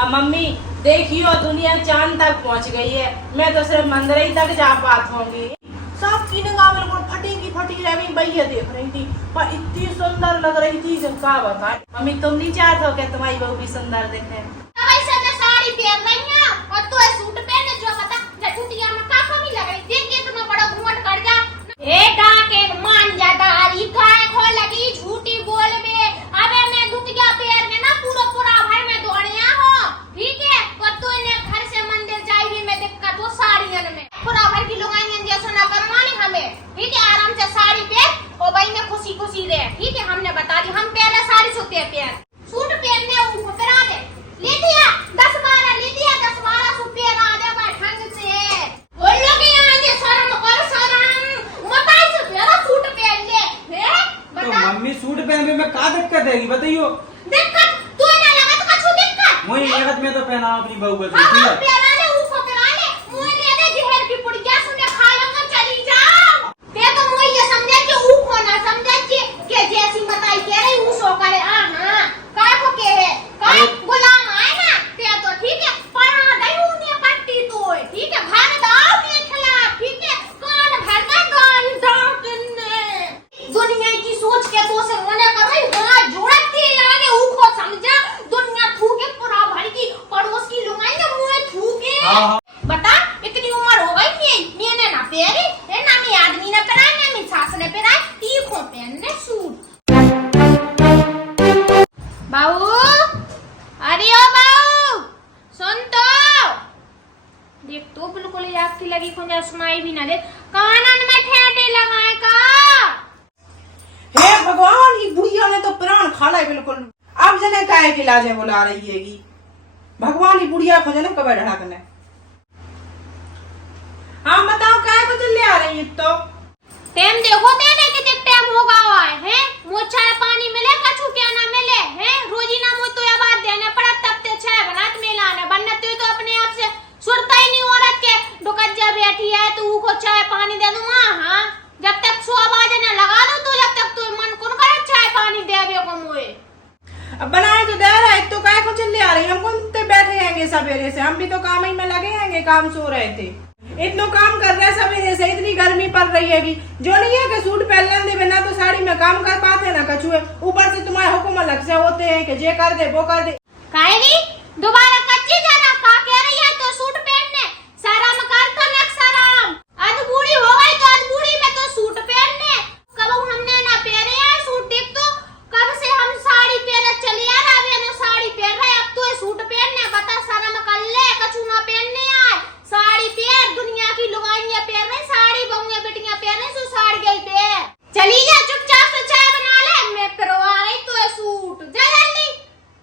अब मम्मी देखियो दुनिया चांद तक पहुंच गई है, मैं तो सिर्फ मंदिर ही तक जा पाती होंगी। सबकी निगाह बिल्कुल फटी रह गई। भैया देख रही थी पर इतनी सुंदर लग रही थी जो क्या बताए। मम्मी तुम नहीं चाहते हो कि तुम्हारी बहू भी सुंदर दिखे? साड़ी पहन रही है और तो सूट पहने जो बता कुटिया में का कमी लग रही देख के तुम्हें बड़ा घूंघट कर जा। ए डाके मान जा दारी काय खो लगी झूठी बोल में। अबे मैं धुतिया पैर में ना पूरा भर में दौड़िया हो, ठीक है? और तू ने घर से मंदिर जाई भी मैं दिक्कत हो साड़ियन में पूरा भर की लुगाइयन जैसा ना करवानी हमें, ठीक है? आराम से साड़ी पहन और भाई में खुशी रहे, ठीक है? हमने बता दी हम पहले साड़ी सूते पहन सूट पहनने ऊपर पहना दे ले दिया 10-12 ले दिया 10-12 सूट पहना दे मैं ढंग से बोल लोग यहां दे शर्म कर शर्म मत आई से मेरा सूट पहन ले है बता। तो मम्मी सूट पहनने में क्या दिक्कत है बताइयो? दिक्कत तू ना लगा तो कछु दिक्कत वही लगत में तो पहना अपनी बहू का हां सूट पहना ले ऊपर पहना ले मुंह दे दे जहर की पुड़िया सुने खा लूंगा चली जाओ। ते तो मुझे ये समझे कि ऊ होना समझे कि जैसी बताई कह रही ऊ सो करे हां काय को के है काय गुलाम आए ना ते तो ठीक है पढ़ा दई उने पट्टी तो ठीक है भाग दाओ के खिलाफ, ठीक है? कान भरना कान डाकने दुनिया की सोच के तो से मने कर रही हां जोड़ती आगे ऊ को समझा दुनिया थूके पूरा भर की पड़ोस की लुगाई ने मुंह थूके। हां बता इतनी उम्र हो गई मैंने ना पहनी है ना मैं आदमी ने पहना ना मैं सास ने पहना ती को पहनने सूट। बाबू अरे ओ बाबू सुन तो देख तो बिल्कुल याद लगी कुछ सुनाई भी ना दे कानन में ठेठे लगाए का। हे भगवान ये बुढ़िया ने तो प्राण खा लाए बिल्कुल। अब जने काय के इलाज बुला रही हैगी। भगवान ये बुढ़िया को जने कब ढड़कने। हाँ बताओ काय को ले आ रही है? तो टाइम देखो तेरे कितने टाइम होगा है मोछा पानी मिले कछु क्या ना मिले है रोजी ना मो तो आवाज देने पड़ा तब ते चाय बनात मिलाने बनने तो अपने आप से सुरता ही नहीं औरत के डुकज्जा बैठी है तो को चाय पानी दे दूंगा। हां जब तक सो आवाज ना लगा दो तो जब तक तो मन कौन करे चाय पानी देवे को मोए। अब बनाए तो दे रहा है तो काय को चल ले आ रही है? हम कौन ते बैठे हैंगे सवेरे से, हम भी तो काम ही में लगे हैंगे, काम सो रहे थे। इतना काम कर रहे सवेरे से, इतनी गर्मी पड़ रही हैगी जो नहीं है कि सूट पहन दे बिना तो साड़ी में काम कर पाते ना कछु है। ऊपर से तुम्हारे हुक्म अलग से होते हैं कि जे कर दे वो कर दे। काहेगी दोबारा कच्ची जाना का कह रही है तो सूट पहनने शर्म कर तो न शर्म आज बूढ़ी हो गई तो आज बूढ़ी में तो सूट पहनने कब हमने ना पहने हैं सूट देख तो कब से हम साड़ी पहने चली आ रहा है साड़ी पहन रहे अब तो सूट पहनने बता शर्म कर ले कछु ना पहनने आए साड़ी पहन दुनिया की लुगाइयां पहन रही साड़ी बहुएं बेटियां पहन रही सो साड़ी गई पे चली जा चुपचाप से चाय बना ले मैं करवा रही तो सूट जा जल्दी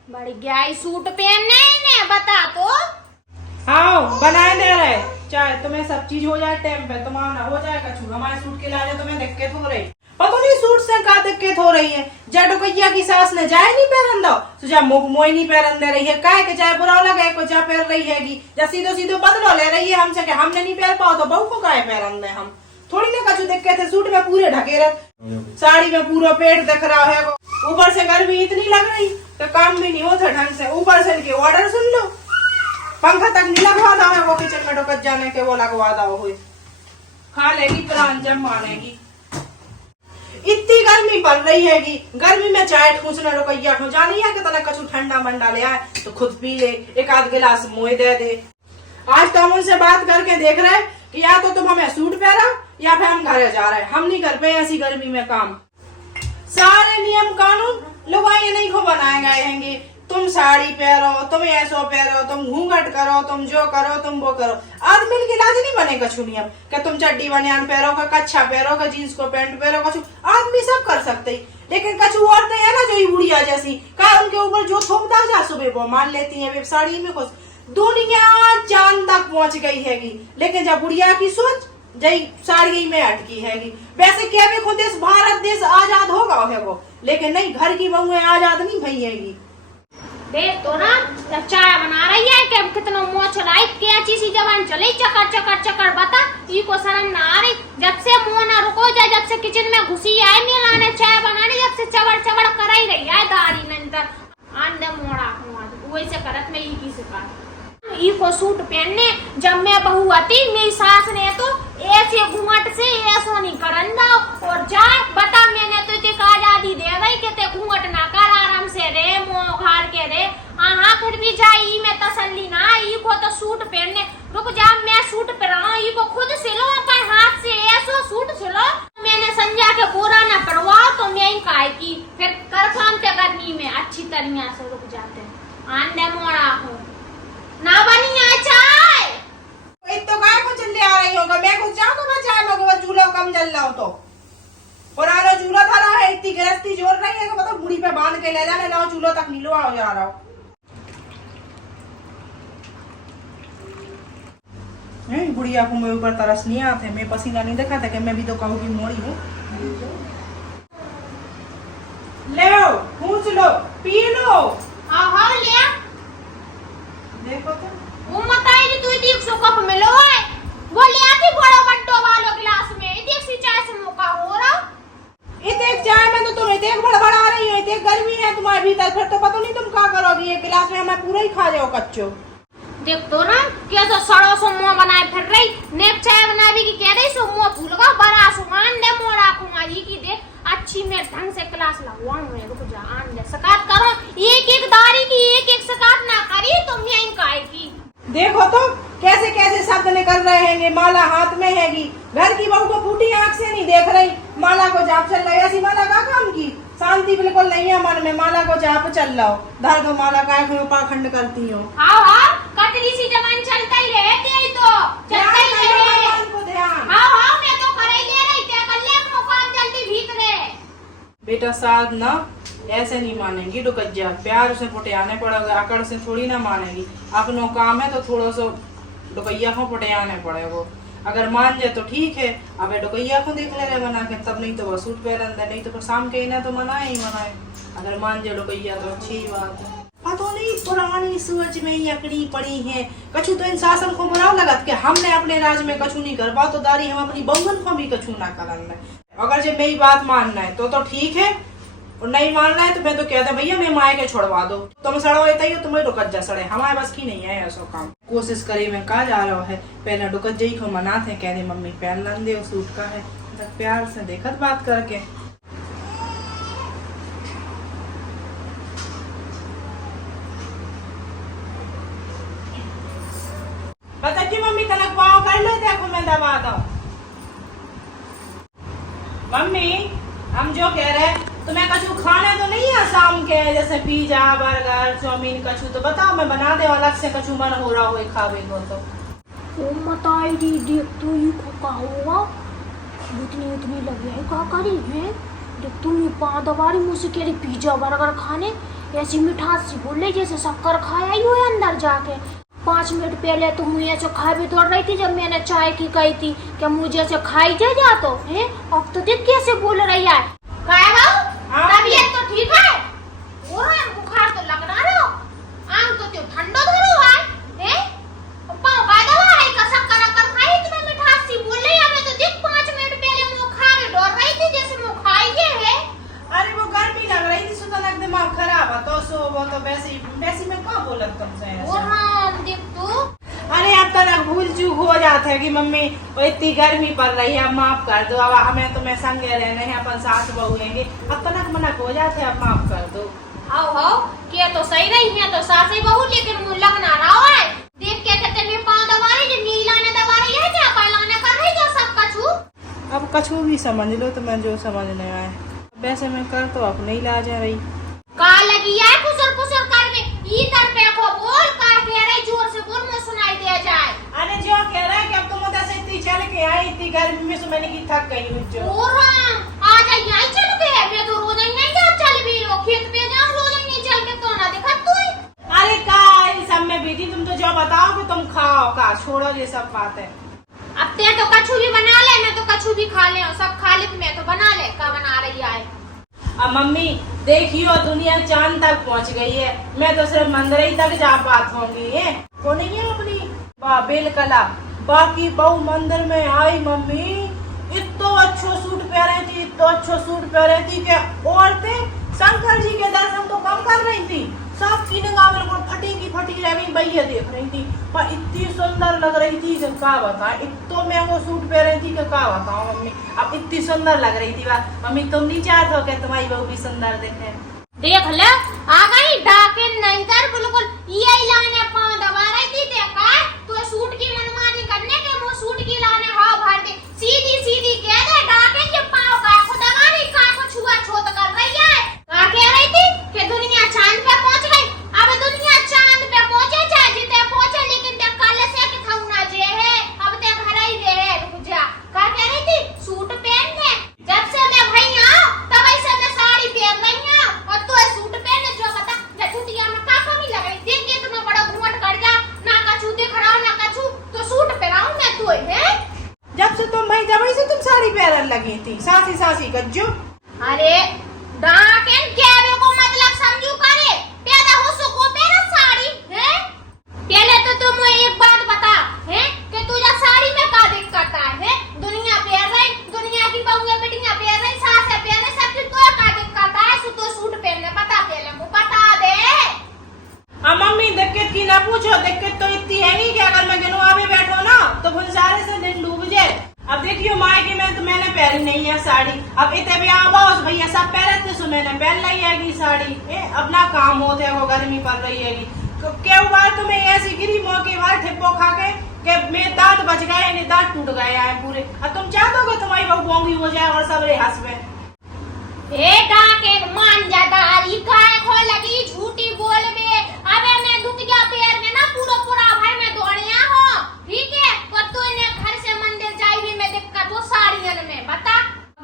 बड़ी गया सूट पहनने ने बता तो। आओ बनाए दे रहे चाहे तुम्हें सब चीज हो जाए टाइम पे तुम्हारा हो जाए कछु हमारे सूट के लाने तुम्हें दिक्कत हो रही पता नहीं सूट से का दिक्कत हो रही है। जडुकैया की सास ने जाए नहीं पहन दो तो जा मोई नहीं पहन दे रही है काय के चाहे बुरा लगे को जा पहन रही हैगी या सीधो बदलो ले रही है हमसे कि हमने नहीं पहन पाओ तो बहू को काय पहन दे हम थोड़ी ना कछु दिक्कत है। सूट में पूरे ढके रहे साड़ी में पूरा पेट दिख रहा है ऊपर से गर्मी इतनी लग रही तो काम भी नहीं होता ढंग से ऊपर से इनके ऑर्डर सुन लो पंखा तक नहीं लगवा दो है वो किचन में डोकत जाने के वो लगवा दो हुए खा लेगी प्राण जब मानेगी। इतनी गर्मी पड़ रही हैगी गर्मी में चाय ठूसना रुकैया ठो जानी है कि तना कछु ठंडा मंडा ले आए तो खुद पी ले एक आध गिलास मोए दे दे। आज तो हम उनसे बात करके देख रहे कि या तो तुम हमें सूट पहना या फिर हम घर जा रहे हैं, हम नहीं कर पाए ऐसी गर्मी में काम। सारे नियम कानून लोग ये नहीं को बनाए गए हैंगे तुम साड़ी पहनो तुम ऐसो पहनो तुम घूंघट करो तुम जो करो तुम वो करो। आदमी के लाज नहीं बने कछु नियम कि तुम चड्डी बनियान पहनो का कच्छा पहनो का जीन्स को पैंट पहनो कछु आदमी सब कर सकते ही लेकिन कछु औरतें है ना जो बुढ़िया जैसी का उनके ऊपर जो थोपता जा सुबह वो मान लेती है साड़ी में कुछ दुनिया चांद तक पहुंच गई हैगी लेकिन जब बुढ़िया की सोच जई साड़ी में अटकी हैगी। वैसे क्या भी खुद देश भारत देश आजाद होगा है वो लेकिन नहीं घर की बहुएं आजाद नहीं भई हैगी। देख तो ना जब चाय बना रही है कि कितना मुंह चलाई क्या चीज जबान चली चकर चकर चकर बता ई को शर्म ना आ रही जब से मुंह ना रुको जाए जब से किचन में घुसी आए मिलाने चाय बना रही जब से चबड़ चबड़ कर ही रही है दाढ़ी में अंदर आंधे मोड़ा वैसे करत में की शिकायत ई को सूट पहनने जब मैं बहू आती मेरी सास ने तो ऐसे घूंघट से ऐसा नहीं करन दो और जाए बता मैंने तो ते आजादी दे गई कि ते घूंघट ना कर आराम से रे मुंह घाड़ के रे हाँ फिर भी जाई मैं तसल्ली ना ई को तो सूट पहनने रुक जा मैं सूट पहना ई को खुद सिलो अपन हाथ से ऐसा सूट सिलो मैंने संजा के पूरा ना परवाह तो मैं ही काय की फिर कर काम ते गर्मी में अच्छी तरह से रुक जाते आंधे मोड़ा हो ना बनी है चाय तो काय को चल आ रही होगा मैं कुछ जाऊं तो मैं चाय लोगों चूल्हा कम जल रहा हो तो पुराना चूल्हा था ना है इतनी गृहस्थी जोर रही है कि मतलब बुढ़ी पे बांध के ले जाने ना चूल्हा तक नीलवा हो जा रहा हो बुढ़िया को मेरे ऊपर तरस नहीं आते मैं पसीना नहीं देखा था कि मैं भी तो कहूँ की मोड़ी हूँ ले पूछ लो पी लो हाँ ले देखो तो वो मताई तू इतनी सो कप में लो है वो ले आती बड़ा बड्डो वालो गिलास में इतनी सी चाय से मौका हो रहा इतने चाय में तो तुम इतने बड़बड़ा रही हो इतने गर्मी है तुम्हारे भीतर फिर तो पता नहीं तुम क्या करोगी ये गिलास में हमें पूरा ही खा जाओ कच्चो देख तो ना कैसा सड़ो सो मुंह बनाए फिर रही नेक चाय बना भी की कह रही सो मुंह फूलगा बड़ा सुमान दे मोड़ा कुमारी की दे अच्छी में ढंग से क्लास लगवाऊं रुक जा आन दे सकात करो एक एक दारी की एक एक सकात ना करी तो मैं ही काय की देखो तो कैसे कैसे शब्द निकल रहे हैं माला हाथ में हैगी घर की बहू को फूटी आंख से नहीं देख रही माला को जाप चल रही ऐसी माला का काम की शांति बिल्कुल नहीं है मन में माला को जाप चल रहा हो धर दो माला का पाखंड करती हो हाँ कतरी सी जवान चलता ही रहते ही तो चलता ही रहे हाँ मैं तो करे ले रही थे कल्ले को काम जल्दी भीतरे बेटा साथ ना ऐसे नहीं मानेगी डुकज्जा प्यार से पुटियाने पड़ेगा अकड़ से थोड़ी ना मानेगी अपनों काम है तो थोड़ा सा डुकैया को पुटियाने पड़ेगा अगर मान जाए तो ठीक है अब डुकैया को देख ले रहे बना के तब नहीं तो वो सूट पहन दे नहीं तो फिर शाम के ना तो मनाए ही मनाए अगर मान जाए डुकैया तो अच्छी बात है पता नहीं पुरानी सोच में ही अकड़ी पड़ी है कछु तो इन शासन को बुरा लगत के हमने अपने राज में कछु नहीं कर तो दारी हम अपनी बहुन को भी कछु ना करन अगर जब मेरी बात मानना है तो ठीक है और नहीं मानना है तो मैं तो कहता भैया मैं माए के छोड़वा दो तुम सड़ो ही तुम्हें रुकत जा सड़े हमारे बस की नहीं है ऐसा काम कोशिश करे में कहा जा रहा है पहले रुकत जी को मनाते कहने मम्मी पहन लन दे सूट का है प्यार से देखत बात करके बता जी मम्मी तनक पाँव कर लो देखो मैं दबा दो मम्मी हम जो कह रहे तुम्हें कछु खाने तो नहीं है शाम के जैसे पिज्जा बर्गर चाउमीन कछु तो बताओ मैं बना दे अलग से कछु मन हो रहा हो खावे को तो ओ मताई दी देख तो ये का हुआ इतनी लगी है का करी है देख तुम ये पा दबारी मुझसे कह रही पिज्जा बर्गर खाने ऐसी मिठास सी बोल रही जैसे शक्कर खाया ही हो अंदर जाके 5 मिनट पहले तुम मुझे ऐसे खाए भी तोड़ रही थी जब मैंने चाय की कही थी कि मुझे ऐसे खाई जा तो है अब तो देख कैसे बोल रही है तबीयत तो ठीक है बुखार तो लग रहा है आंग तो ठंडो धरो है पाँव का दवा है का शक्कर कर खाई इतना मिठास सी बोल रही है मैं तो देख 5 मिनट पहले मुंह खा के डर रही थी जैसे मुंह खाई है अरे वो गर्मी लग रही थी सुतनक दिमाग खराब है तो सो वो तो वैसे मैं कहाँ बोलत तुमसे देख तू अरे अब तक भूल चूक हो जाता है कि मम्मी वो इतनी गर्मी पड़ रही है माफ कर दो अब हमें तुम्हें संगे रहने हैं अपन सास बहुएंगे अब तक मनक हो जाते अब माफ कर दो आओ क्या तो सही नहीं है तो सास बहू लेकिन मुंह लगना रहा है देख के कहते मैं पाँव दबा रही जो नीला ने दबा रही है क्या पहलाने कर रही जो सब कछु अब कछु भी समझ लो तो मैं जो समझने आए वैसे मैं कर तो अपने ही ला जा रही का लगी है कुसर कर में इधर पे को बोल का कह रही जोर से बोल मैं सुनाई दे जाए अरे जो कह रहा है कि अब तुम उधर से इतनी चल के आई इतनी गर्मी में मैंने की थक गई हूँ जो आ जा यहीं चल के मैं तो रोज नहीं जा चल भी लो खेत पे जाऊं रोज नहीं चल के तो ना देखा तू अरे का इन सब में बीती तुम तो जो बताओ कि तुम खाओ का छोड़ो ये सब बातें अब ते तो कछु भी बना ले मैं तो कछु भी खा ले सब खा ले मैं तो बना ले का बना रही है अब मम्मी देखियो दुनिया चांद तक पहुंच गई है मैं तो सिर्फ मंदिर तक जा पात होंगी है वो नहीं है अपनी बेल कला बाकी बहु मंदिर में आई मम्मी इतना अच्छो सूट पहने थी इतना अच्छो सूट पहने थी कि औरतें शंकर जी के दर्शन तो कम कर रही थी सब की निगाह बिल्कुल फटी रह गई। भैया देख रही थी पर इतनी सुंदर लग रही थी कि क्या बताएं। इतना महंगो सूट पहन रही थी कि क्या बताऊं मम्मी। अब इतनी सुंदर लग रही थी बात मम्मी, तुम नहीं चाहते हो कि तुम्हारी बहू भी सुंदर दिखे? देख ले आ गई डाके नहीं कर बिल्कुल ये लाने पांव दबा रही थी। देखा तो सूट की मनमानी करने के वो सूट की लाने हाव भर दे। सीधी कह दे डाके के पांव का को दबा रही का को छुआ छोत कर रही है। का कह रही थी कि दुनिया चांद पे पहुंच गई। अब दुनिया चांद पे पहुंचे चाहे जिते पहुंचे लेकिन ते कल से के खाऊ ना जे है अब ते घर ही रहे रुक जा। का कह रही थी सूट पहनने जब से मैं भैया तब से मैं साड़ी पहन रही हूं और तो सूट पहने जो बता जब कुटिया में का कमी लग रही देख के इतना बड़ा घूंघट कर जा ना कछु दिख रहा ना कछु तो सूट पहनाऊं मैं तो है। जब से तुम भाई जब से तुम साड़ी पहनने लगी थी सासी गज्जू। अरे डाकेन कहने को मतलब समझू करे पैदा हो सको पहना साड़ी है। पहले तो तुम एक बात बता है कि तुझे साड़ी में का दिक्कत है? दुनिया पहन रही दुनिया की बहुएं बेटियां पहन रही सास है पहन रही सब तो का दिक्कत है? सो तो सूट पहनने बता पहले को बता दे। अब मम्मी दिक्कत की ना पूछो, दिक्कत तो इतनी है नहीं कि अगर मैं गिनवा भी बैठो ना तो फिर सारे से दिन डूब जाए। अब देखियो मायके में तो मैंने पहनी नहीं है साड़ी। अब इतने भी आवाज भैया सब पहले थे सो मैंने पहन ली है साड़ी। अपना काम होते वो गर्मी पड़ रही है क्यों बार तुम्हें ऐसी गिरी मौके बार ठिप्पो खा के मेरे दांत बच गए नहीं दांत टूट गए हैं पूरे। अब तुम चाहते हो कि तुम्हारी बहू बोंगी हो जाए और सब हंस में? डाके मान जादारी काय खो लगी झूठी बोल में। अबे मैं दुतिया पैर में ना पूरा भर में दौड़िया हो ठीक है तो तूने घर से मंदिर जाएगी में दिक्कत वो साड़ियन में बता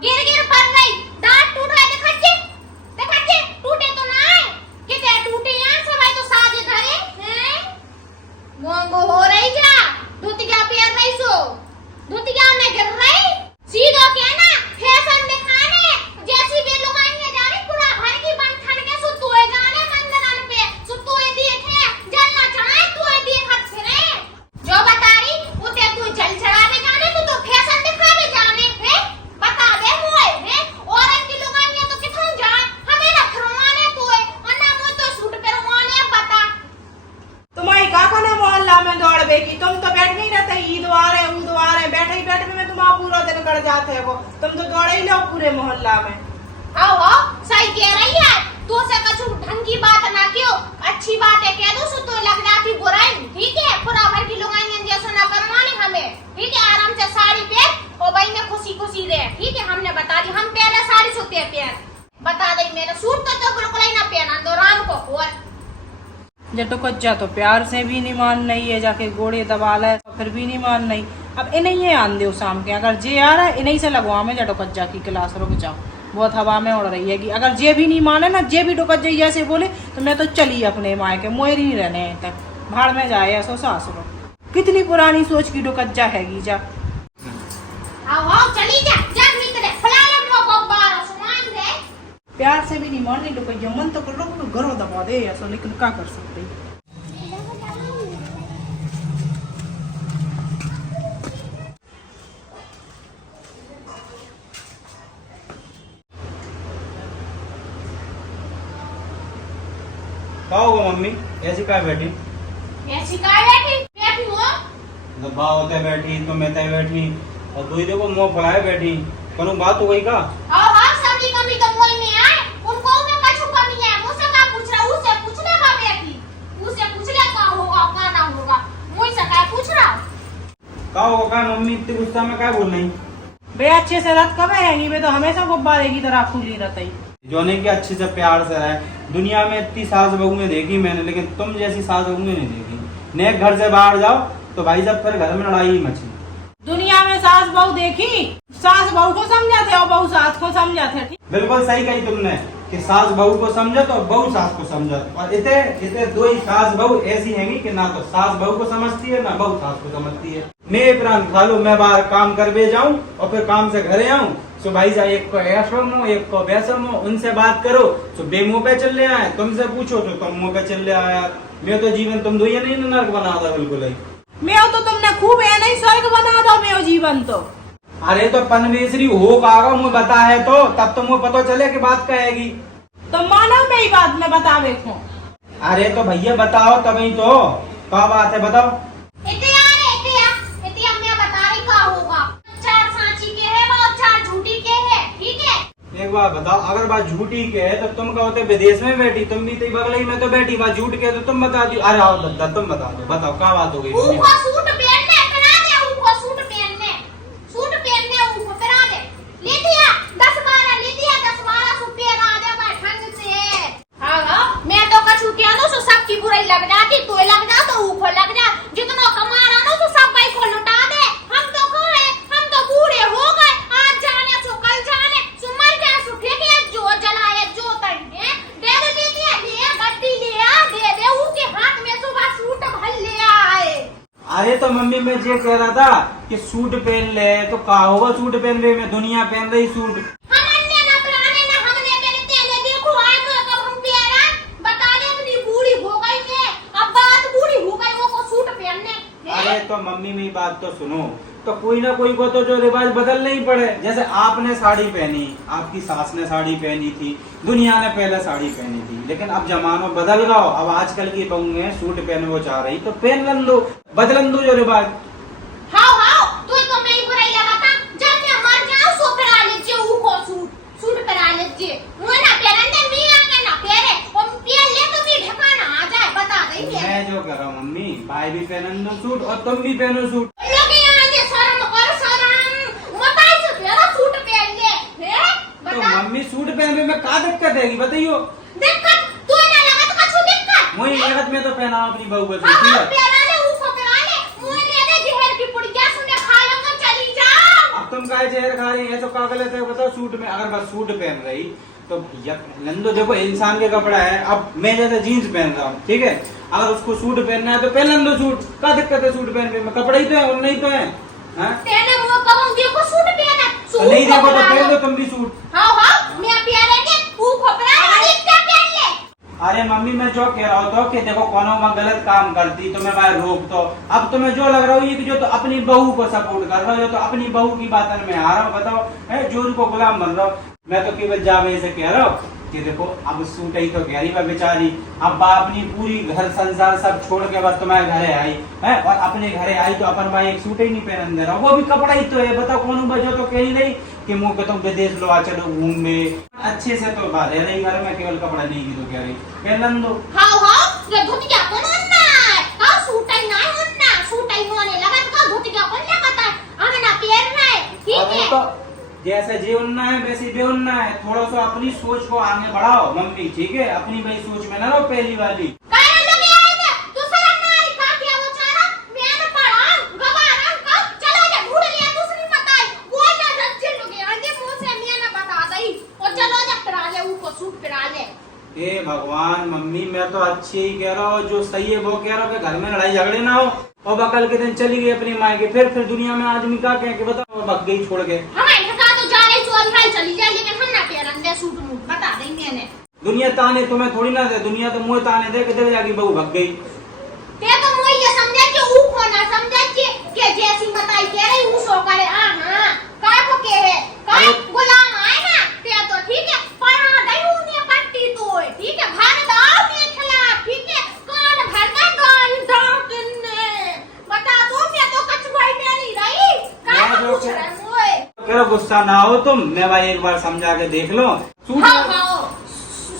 गिर पड़ रही दांत टूट रहे देखा टूटे तो ना है किते टूटे यहाँ से भाई तो साजे घरे हैं मोंगो हो रही जा दुतिया पैर रही सो दुतिया में गिर रही सीधो कहना फैशन दिखाने जैसी भी लुगाइयां जाने पूरा घर की बन ठन के सुतोए जाने मंदिरन पे सुतोए देखे जलना चाहे तोए देखत फिरे जो बता रही उते तू जल चढ़ावे जाने तो फैशन दिखावे जाने है बता दे मोए है औरत की लुगाइयां तो किथों जाए हमें रखवाने तोए अन्ना मो तो सूट परवाने बता। तुम्हारी काका ने मोहल्ला में दौड़ बेकी तुम तो बैठ नहीं रहते ईद आ रहे बैठे में तुम पूरा दिन कर जाते हो। तुम तो दौड़े ही लो पूरे मोहल्ला में। आओ सही कह रही है तू से कछु ढंग की बात ना क्यों अच्छी बात है कह दो सो तो लग जाती बुराई ठीक है पूरा भर की लुगाइयां जैसा ना करवाने हमें ठीक है आराम से साड़ी पहन और भाई में खुशी रहे ठीक है। हमने बता दी हम पहले साड़ी सोते पहन बता दे मेरा सूट तो बिल्कुल ही ना पहना दो राम को और जटो कच्चा तो प्यार से भी नहीं मान नहीं है जाके गोड़े दबा ले फिर भी नहीं मान नहीं। अब इन्हें ये आन दो शाम के अगर जे आ रहा है इन्हीं से लगवा में जटो कच्चा की क्लास रुक जाओ बहुत हवा में उड़ रही है कि अगर जे भी नहीं माने ना जे भी टोकत जाइए ऐसे बोले तो मैं तो चली अपने माए के मोर ही रहने तक भाड़ में जाए ऐसो सास रो कितनी पुरानी सोच की टोकज्जा हैगी जा। आओ चली जा भीतर फला लो बब्बार सुमान दे प्यार से भी नहीं मानने टोकज्जा मन तो कर लो घरों दबा दे ऐसा लेकिन क्या कर सकते। क्या होगा मम्मी ऐसी काय बैठी? ऐसी काय बैठी हो बा होते बैठी तो मैं तय बैठी और तू ही देखो मुंह फुलाए बैठी कौन बात हो गई का? हाँ सभी कमी तो मोई में आए उनको में कछु कमी है मुझसे का पूछ रहा उससे पूछने का बैठी उससे पूछले का होगा का ना होगा मुझसे का पूछ रहा का होगा का मम्मी इतनी गुस्सा में क्या बोल रही? बे अच्छे से रख कब हैंगी बे तो हमेशा गुब्बारे की तरह फूली रहती जो नहीं कि अच्छे से प्यार से रहे। दुनिया में इतनी सास बहुएं देखी मैंने लेकिन तुम जैसी सास बहुएं नहीं देखी। नेक घर से बाहर जाओ तो भाई साहब फिर घर में लड़ाई ही मची। दुनिया में सास बहू देखी सास बहू को समझाते और बहू सास को समझाते। बिल्कुल सही कही तुमने कि सास बहू को समझो तो बहू सास को समझो और इतने दो ही सास बहू ऐसी हैंगी कि ना तो सास बहू को समझती है ना बहू सास को समझती है। मेरे प्राण खा लो मैं बाहर काम कर बे जाऊं और फिर काम से घरे आऊं तो भाई साहब एक को ऐशम हो एक को वैसम हो उनसे बात करो तो बेमुंह पे चल ले आए तुमसे पूछो तो तुम मुंह पे चल ले आया। मैं तो जीवन तुम दो ये नहीं नरक बना था बिल्कुल ही। मैं तो तुमने खूब है नहीं स्वर्ग बना दो मैं जीवन तो। अरे तो पनवेसरी हो पागा मुझे बता है तो तब तो मुझे पता चले कि बात कहेगी तो मानो मेरी बात में बता देखो। अरे तो भैया बताओ तभी तो क्या बात है बताओ। मैं बता रही का होगा। 4 सांची के है और 4 झूठी के है, ठीक है। एक बात बताओ, अगर बात झूठी के है तो तुम कहो तो विदेश में बैठी, तुम भी तो बगल में तो बैठी, बात झूठ के है तो तुम बता दो। अरे आओ दादा तुम बता दो, बताओ क्या बात हो गई। ऊको सूट पहनने करा दे, ऊको सूट पहनने ऊको करा दे। ले दिया 10-12 ले दिया 10-12 रुपये ला दे भाई ठंड से। हां मैं तो कछु के आनो सो सबकी बुराई लग जाती, तो लग जा तो ऊको लग जा, जितना कमाना ना तो सब भाई को लुटा दे। हम तो कहे हम तो बूढ़े हो गए, आज जाने सो कल जाने, सुमर के सुखे के जो जलाए जो तंगे दे दे दिया, ले गड्डी ले आ दे दे उसके हाथ में सुबह सूट भर ले आए। अरे तो मम्मी मैं ये कह रहा था कि सूट पहन ले तो का होगा, सूट पहन ले में दुनिया पहन रही सूट। हमने ना पुराने ना हमने पहनते हैं, देखो आज कब हम पहना बता दे अपनी बूढ़ी हो गई है, अब बात बूढ़ी हो गई वो को सूट पहनने। अरे तो मम्मी मेरी बात तो सुनो, तो कोई ना कोई को तो जो रिवाज बदलने ही पड़े। जैसे आपने साड़ी पहनी, आपकी सास ने साड़ी पहनी थी, दुनिया ने पहले साड़ी पहनी थी, लेकिन अब जमाना बदल गया। अब आजकल की बहुएं सूट पहने वो चाह रही तो पहन लो, बदलन दो जो रिवाज। हां तू तो मैं ही बुराई लगाता, जब मैं मर जाऊं सो पहना लीजिए ऊको सूट पहना लीजिए, वो ना पहनने मी आके ना पहने और पहन ले तो भी ढकाना आ जाए, बता दे। मैं जो कर रहा हूँ मम्मी, भाई भी पहन दो सूट और तुम भी पहनो सूट। तो मम्मी सूट पहनने में क्या दिक्कत है बताइयो। दिक्कत तू ना लगा तो कछु दिक्कत वही लगत में तो पहना अपनी बहू का हां सूट। पहना ले ऊको पहना ले, मुंह ले दे जहर की पुड़िया सुने खा लूंगा चली जाओ। अब तुम काहे जहर खा रही है तो क्या गलत है बताओ। सूट में अगर बस सूट पहन रही तो भैया नंदो देखो इंसान के कपड़ा है। अब मैं जैसे जीन्स पहन रहा हूँ, ठीक है, अगर उसको सूट पहनना है तो पहन लो सूट, क्या दिक्कत है सूट पहनने में, कपड़ा ही तो है और नहीं तो है। तेने मुंह कब देखो सूट पहना तो नहीं देखो तो पहन लो तुम भी सूट। हां मैं पहने के ऊको पहना और क्या पहन ले। अरे मम्मी मैं जो कह रहा हूँ कि देखो कोनो मैं गलत काम करती तो मैं भाई रोक तो, अब तुम्हें जो लग रहा हो ये कि जो तो अपनी बहू को सपोर्ट कर रहा हो, तो अपनी बहू की बातन में आ रहा हूँ, बताओ है जो उनको गुलाम बन रहा हूँ। मैं तो केवल जावे से कह रहा हूँ कि देखो अब सूट ही तो कह रही मैं बेचारी, अब अपनी पूरी घर संसार सब छोड़ के बस तुम्हारे घरे आई है, और अपने घरे आई तो अपन भाई एक सूट ही नहीं पहन दे रहा, वो भी कपड़ा ही तो है। बताओ कौन बजो तो कह ही नहीं कि मुंह पे तुम विदेश लो आ चलो घूमने अच्छे से, तो बात है नहीं घर में केवल कपड़ा नहीं की तो कह रही पहन दो। हां ये धोतिया कौन होना है, हां सूट ही नहीं होना, सूट ही होने लगा तो धोतिया कौन लगाता है, हमें ना पहन रहा है, ठीक है। तो जैसे जीवनना है वैसे बेउनना है, थोड़ा सा अपनी सोच को आगे बढ़ाओ मम्मी, ठीक है, अपनी भाई सोच में ना रहो पहली वाली। हे भगवान मम्मी मैं तो अच्छी ही कह रहा हूँ, जो सही है वो कह रहा हूँ कि घर में लड़ाई झगड़े ना हो। और बकल के दिन चली गई अपनी माँ के, फिर दुनिया में आदमी क्या कहे कि बताओ भग गई छोड़ के। चली जाए लेकिन हम ना पहन दे सूट मूट, बता देंगे मैंने। दुनिया ताने तुम्हें थोड़ी ना दे, दुनिया तो मुँह ताने दे कि जाके बहू भग गई। ते तो मुझे ये समझे कि ऊ को ना समझे कि जैसी बताई कह रही ऊ सो करे। हां का को कह है का गुलाम आए ना ते तो ठीक है, पर हां दई ऊने पट्टी तो ठीक है, भाग दाओ के खिलाफ, ठीक है, कान भरना गाल दाओ किन्ने बता दो, मैं तो कछुआई में नहीं रही का पूछ रहा है ओए। करो गुस्सा ना हो तुम, मैं भाई एक बार समझा के देख लो। सूट हां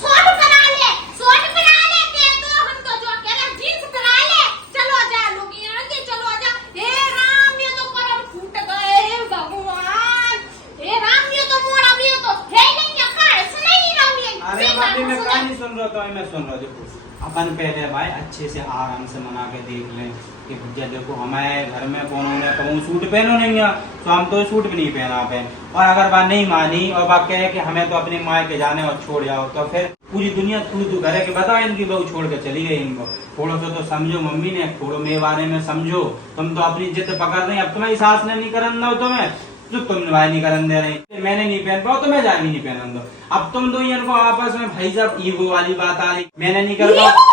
सूट पहना ले, सूट पहना ले, ते तो हम तो जो कह रहे जींस पहना ले, चलो जा लोग यहां के चलो जा। हे राम ये तो करम फूट गए, हे भगवान, हे राम ये तो मोड़ा भी तो है नहीं क्या कर सुनाई नहीं रहा मैं। अरे मम्मी मैं कहानी सुन रहा था, मैं सुन रहा देखो अपन पहले भाई अच्छे से आराम से मना के देख लें कि भैया देखो हमारे घर में कौन ने कहूँ सूट पहनो नहीं है तो हम तो सूट भी नहीं पहना पहन, और अगर बात नहीं मानी और बात कहे कि हमें तो अपनी माँ के जाने और छोड़ जाओ, तो फिर पूरी दुनिया तू घर के बताओ इनकी बहू छोड़ के चली गई इनको। थोड़ा सा तो समझो मम्मी ने, थोड़ो मेरे बारे में समझो, तुम तो अपनी जिद पकड़ रही, अब तुम्हारी सास ने नहीं करना हो तुम्हें तो तुम भाई नहीं करन दे रही, मैंने नहीं पहन पाओ तो मैं जाके नहीं पहन दो। अब तुम दो इनको आपस में भाई साहब ईगो वाली बात आ रही, मैंने नहीं कर पाओ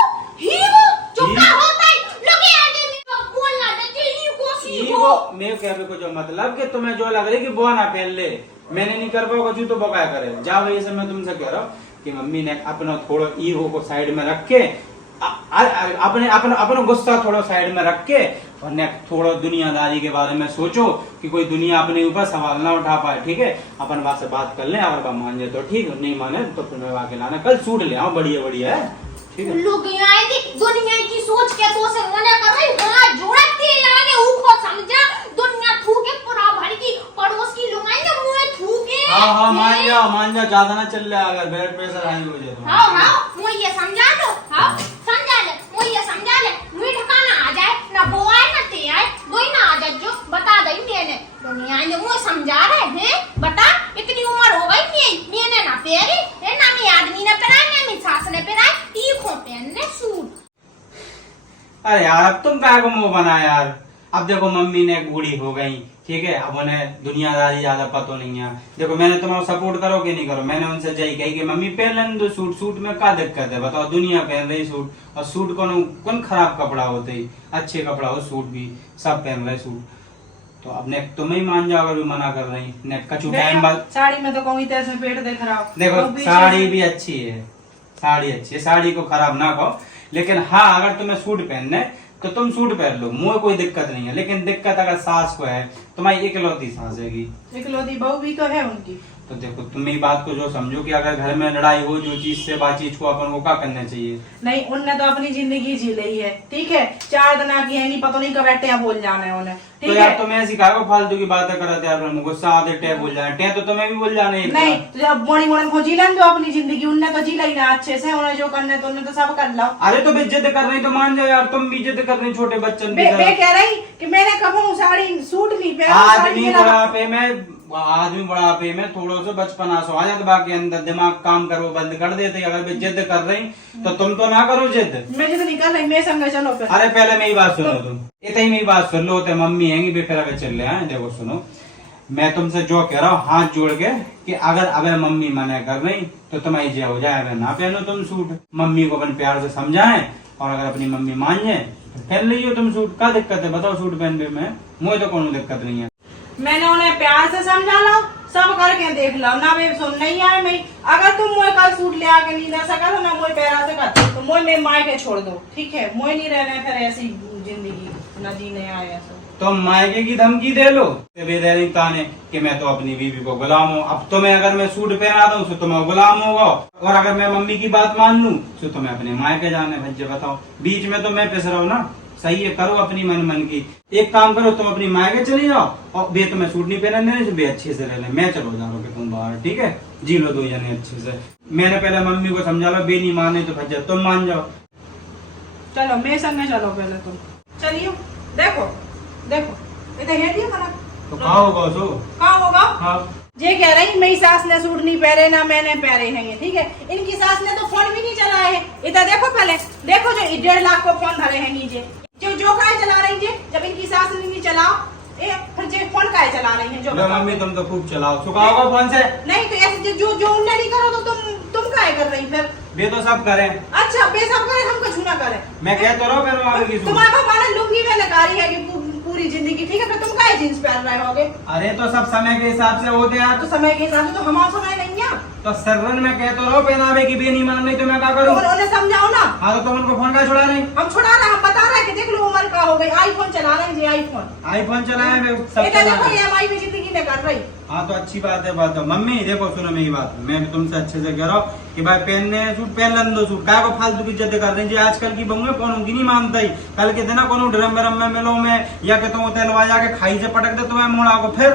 मैं कहने को जो मतलब कि तुम्हें जो लग रही कि वो ना पहन ले, मैंने नहीं कर पाओ कचू तो वो क्या करे। जा वही से मैं तुमसे कह रहा हूँ कि मम्मी ने अपना थोड़ा ईगो को साइड में रख के अपने अपना अपना गुस्सा थोड़ा साइड में रख के और ने थोड़ा दुनियादारी के बारे में सोचो कि कोई दुनिया अपने ऊपर सवाल ना उठा पाए, ठीक है। अपन बात से बात कर ले, अगर बात मान जाए तो ठीक है, नहीं माने तो फिर मैं आके लाना, कल सूट ले आओ, बढ़िया बढ़िया है, ठीक है। लोग आएंगे दुनिया की सोच के तो से मना कर रही हां जोड़ती आगे ऊको समझा दुनिया थूके पूरा भर की पड़ोस की लोग आएंगे मुंह थूके। हां मान जा ज्यादा ना चल ले, अगर ब्लड प्रेशर हाई हो जाए तो। हां मुझे ये समझा दो, हां समझा ले, मुझे ये समझा ले, मुझे ठिकाना आ जाए ना वो आए ना ते आए, दो ही ना आ जाए जो बता दई मैंने दुनिया ने मुझे समझा रहे हैं। बता इतनी उम्र हो गई मैंने ना पेरी है ना मैं आदमी ने पहना ना मेरी सास ने पहना तीखों पहनने सूट। अरे यार अब तुम क्या को मुंह बना यार। अब देखो मम्मी ने बूढ़ी हो गई, ठीक है, अब उन्हें दुनियादारी ज्यादा पता नहीं है। देखो मैंने तुम्हारा सपोर्ट करो कि नहीं करो, मैंने उनसे यही कही कि मम्मी पहन लेने दो सूट, सूट में क्या दिक्कत है बताओ, दुनिया पहन रही सूट, और सूट कौन खराब कपड़ा होते ही, अच्छे कपड़ा हो सूट भी, सब पहन रहे सूट। तो अब ने तुम ही मान जाओ, अगर मना कर रही ने कचू टाइम बाद साड़ी में तो कहूँ ऐसे पेट देख रहा हूँ। देखो साड़ी भी अच्छी है, साड़ी अच्छी है, साड़ी को खराब ना कहो, लेकिन हाँ अगर तुम्हें सूट पहनने तो तुम सूट पहन लो, मुझे कोई दिक्कत नहीं है। लेकिन दिक्कत अगर सास को है, तुम्हारी इकलौती सास हैगी, इकलौती बहू भी तो है उनकी। तो देखो तुम ही बात को जो समझो कि अगर घर में लड़ाई हो, जो चीज से बातचीत को अपन को क्या करना चाहिए। नहीं उनने तो अपनी जिंदगी जी ली है, ठीक है, 4 दिन की है नहीं, पता नहीं कब बैठे बोल जाना है उन्हें, तो ठीक यार है। तुम्हें ऐसी कहा फालतू की बातें करते यार, गुस्सा आते टे बोल जाए टे, तो तुम्हें भी बोल जाने नहीं तो जब मोड़ी मोड़न को जी लें दो अपनी जिंदगी, उनने तो जी ली ना अच्छे से, उन्हें जो करना है तो उन्हें तो सब कर लो। अरे तो जिद कर रही तो मान जाओ यार, तुम भी जिद कर रही छोटे बच्चन की मैं तरह। कह रही कि मैंने कभी साड़ी सूट नहीं पहना, आदमी बुढ़ापे में थोड़ा सा बचपना सो आ जाता, बाकी अंदर दिमाग काम करो बंद कर देते। अगर वे जिद कर रही तो तुम तो ना करो जिद। मैं जिद नहीं कर रही, मैं संग चलो फिर। अरे पहले मेरी बात सुनो, तुम इतनी मेरी बात सुन लो, तो मम्मी हैंगी बेफिर चल रहे हैं। देखो सुनो, मैं तुमसे जो कह रहा हूँ हाथ जोड़ के कि अगर अब मम्मी मना कर रही तो तुम्हारी जय हो जाए, अगर ना पहनो तुम सूट, मम्मी को अपन प्यार से समझाएं, और अगर अपनी मम्मी मान जाए तो पहन लीजिए तुम सूट, क्या दिक्कत है बताओ सूट पहनने में, मुझे तो कोई दिक्कत नहीं है। मैंने उन्हें प्यार से समझा लो, सब करके देख लो ना, वे सुन नहीं आए मैं। अगर तुम मुझे कल सूट ले आके नहीं दे सका तो ना मुझे पैरा से कर, तो मुझे मेरे माए के छोड़ दो, ठीक है, मुझे नहीं रहना फिर ऐसी जिंदगी ना जीने आए ऐसा। तो मायके की धमकी दे लो बेदरी ताने कि मैं तो अपनी बीवी को गुलाम हूँ, अब तो मैं अगर मैं सूट पहना दूं तो मैं गुलाम होगा, और अगर मैं मम्मी की बात मान लूं तो तुम्हें अपने मायके जाने भज्जे बताओ, बीच में तो मैं पिस रहा हूँ ना। सही है, करो अपनी मन की, एक काम करो तुम अपनी मायके चली जाओ, और बे तुम्हें सूट नहीं पहना नहीं, बे अच्छे से रह ले, मैं चलो जा रहा हूँ तुम बाहर, ठीक है, जी लो दो जने अच्छे से। मैंने पहले मम्मी को समझा लो, बे नहीं माने तो भज्जे तुम मान जाओ। चलो मेरे संग चलो, पहले तुम चलियो, देखो देखो इधर हेटिए मना तो कहा होगा सो कहाँ होगा। हाँ ये कह रही मेरी सास ने सूट नहीं पहने ना मैंने पहने हैं, ठीक है, इनकी सास ने तो फोन भी नहीं चलाया है। इधर देखो पहले, देखो जो 1.5 लाख को फोन धरे हैं नीचे, जो काय चला रही है, जब इनकी सास ने नहीं चलाओ फिर जे फोन काय चला रही है। जो मम्मी तुम तो खूब चलाओ, सुखा होगा फोन से। नहीं तो ऐसे जो उनने नहीं करो तो तुम काय कर रही फिर। वे तो सब करें। अच्छा वे सब करे, हम कुछ ना करें। मैं कह तो रहा हूँ तुम्हारा पापा ने लुंगी में नकारी है कि पूरी जिंदगी, ठीक है, फिर तुम काय जींस पहन रहे होगे। अरे तो सब समय के हिसाब से होते यार, तो समय के हिसाब से तो हमारा समय नहीं है। तो सर्वन में कह तो रहो पहनावे की भी नहीं मान रही तो मैं क्या करूँ। उन्हें समझाओ ना। हाँ तो तुम उनको फोन का छुड़ा नहीं। हम छुड़ा रहे, हम बता रहे हैं कि देख लो उम्र का हो गई, आईफोन चला रहे हैं, आईफोन चलाए मैं सब देखो चला। EMI में जिंदगी ने कर रही। हाँ तो अच्छी बात है, बात है मम्मी। देखो सुनो मेरी बात, मैं भी तुमसे अच्छे से कह रहा हूँ कि भाई पहनने सूट पहन लेने दो सूट, क्या को फालतू की इज्जत कर रही है। आजकल की बहुएं कौन की नहीं मानता ही, कल के दिन कोनो ड्रम में मिलो में या के तुम तेलवा जाके खाई से पटक दे तुम्हें मोड़ा को फिर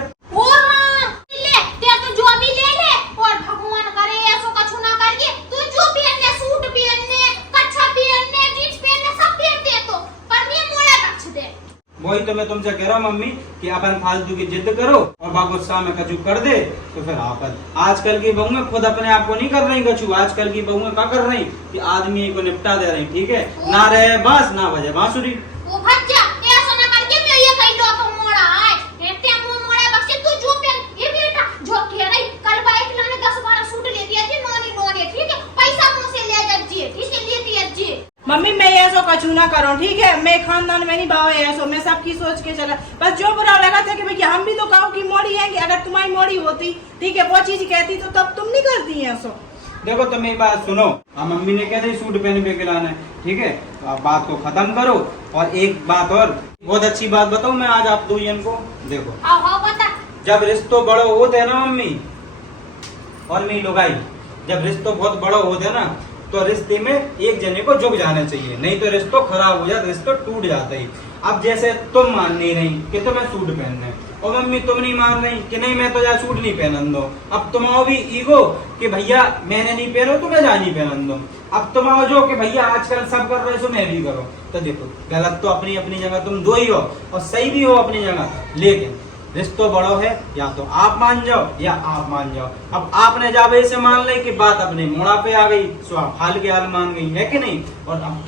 ले ते तो जो भी ले ले, और भगवान करे ऐसो कछु ना करिए। तू जो पहनने सूट पहनने कच्छा पहनने जींस पहनने सब पहन दे, तो पर मैं मोड़ा रख दे। वही तो मैं तुमसे कह रहा हूँ मम्मी कि अपन फालतू की जिद करो और बागुस्सा में कचू कर दे तो फिर आपन। आजकल की बहुएं खुद अपने आप को नहीं कर रही कचू, आजकल की बहुएं क्या कर रही कि आदमी को निपटा दे रही, ठीक है, ना रहे बस ना बजे बांसुरी। वो भज्जा ऐसो ना करके मैं ये कह लो तो मोड़ा आए ते मुंह मोड़ा बक्से। तू जो पहन ये बेटा जो कह रही कल बाइक लाने 10-12 सूट ले दिया थी नोनी, ठीक है, पैसा मुझसे ले जाइए, ठीक है, ले दिया। मम्मी मैं ऐसो कछु ना करो, ठीक है, मैं खानदान में नहीं बाव ऐसो, मैं सबकी सोच के चला, बस जो बुरा लगा था कि भैया हम भी तो कहो कि मोड़ी है, कि अगर तुम्हारी मोड़ी होती, ठीक है, वो चीज कहती तो तब तुम नहीं करती ऐसो। देखो तुम मेरी बात सुनो, अब मम्मी ने कह दी सूट पहन पे खिलाना है, ठीक है, तो आप बात को खत्म करो। और एक बात और, बहुत अच्छी बात बताऊं मैं आज आप दो को, देखो हाँ बता। जब रिश्तों बड़ो होते है ना मम्मी और मेरी लुगाई, जब रिश्तों बहुत बड़ो होते है ना, तो रिश्ते में एक जने को झुक जाना चाहिए, नहीं तो रिश्तों खराब हो जाते, रिश्तों टूट जाते ही। अब जैसे तुम मान नहीं रही कि तुम्हें सूट पहनना है, और मम्मी तुम नहीं मान रही कि नहीं मैं तो जा सूट नहीं पहनन दो। अब तुम आओ भी ईगो कि भैया मैंने नहीं पहनो तो मैं जा नहीं पहनन दो। अब तुम आओ जो कि भैया आजकल सब कर रहे सो मैं भी करो। तो देखो गलत तो अपनी अपनी जगह तुम दो ही हो और सही भी हो अपनी जगह, लेकिन रिश्तों बड़ो है, या तो आप मान जाओ या आप मान जाओ। अब आपने जावे से मान ली कि बात अपने मोड़ा पे आ गई, सो आप हाल के हाल मान गई है कि नहीं। और अब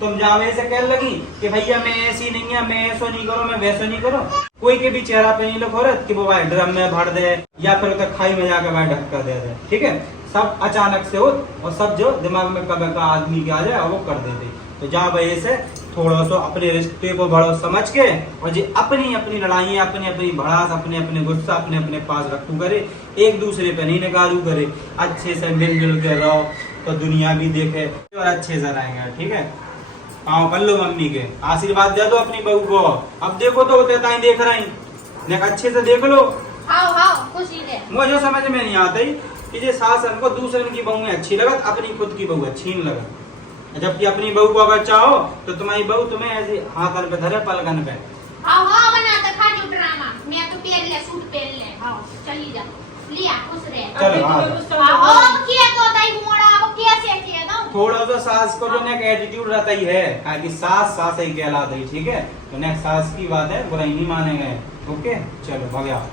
तुम जावे से कह लगी कि भैया मैं ऐसी नहीं है, मैं ऐसा नहीं करो, मैं वैसा नहीं करो। कोई के भी चेहरा पे नहीं लिखो कि वो भाई ड्रम में भर दे या फिर उधर खाई में जाकर भाई ढक्का दे दे, ठीक है। सब अचानक से हो और सब जो दिमाग में कब का आदमी के आ जाए वो कर देते। तो जा वजह से थोड़ा सा अपने रिश्ते को बड़ो समझ के और जी अपनी अपनी लड़ाई, अपनी अपनी भड़ास, अपने अपने गुस्सा अपने अपने पास रखू करे, एक दूसरे पे नहीं निकालू करे। अच्छे से मिलजुल के रहो तो दुनिया भी देखे और अच्छे से रहेंगे, ठीक है। पाँव कर लो मम्मी के, आशीर्वाद दे दो अपनी बहू को। अब देखो तो होते ताई देख रही, देख अच्छे से देख लो। हाँ खुशी दे। मुझे समझ में नहीं आता ही कि जे सासन को दूसरे की बहू अच्छी लगत, अपनी खुद की बहू अच्छी नहीं लगत। जबकि अपनी बहू को अगर चाहो तो तुम्हारी बहू तुम्हें ऐसे हाथन पे धरे पलकन पे। हाँ बना तो खा जो ड्रामा, मैं तो पहन ले सूट पहन ले। हाँ चली जा, लिया खुश रहे। चलो हाँ किया तो ताई मोड़ा, अब कैसे किया ना। थोड़ा सा सास को जो ना एटीट्यूड रहता ही है, कि सास सास ही कहलाती है, ठीक है। तो नेक्स्ट सास की बात है, बुराई नहीं मानेंगे। ओके चलो भगया।